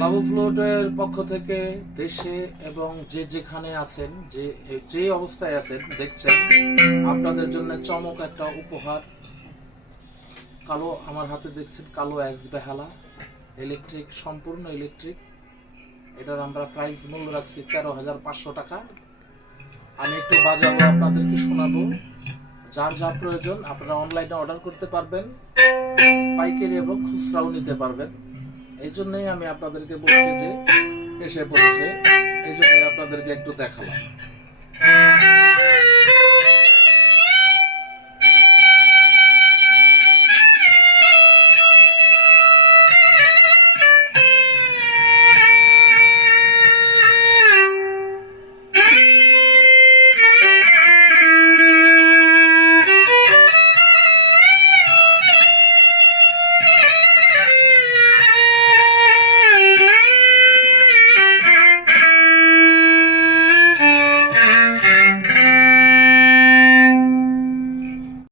লাভু ফ্লুটের পক্ষ থেকে দেশে এবং যে যেখানে আছেন, যে অবস্থায় আছেন দেখছেন, আপনাদের জন্য চমক একটা উপহার। কালো, আমার হাতে দেখছেন কালো এক্স বেহালা ইলেকট্রিক, সম্পূর্ণ ইলেকট্রিক। এটার আমরা প্রাইস মূল্য রাখছি 13,500 টাকা। আমি একটু বাজাবো, আপনাদেরকে শোনাবো। যার যা প্রয়োজন আপনারা অনলাইনে অর্ডার করতে পারবেন, পাইকারি এবং খুচরাও নিতে পারবেন। এই জন্যই আমি আপনাদেরকে বলছি যে এসে পড়েছে, এই জন্যই আপনাদেরকে একটু দেখালাম।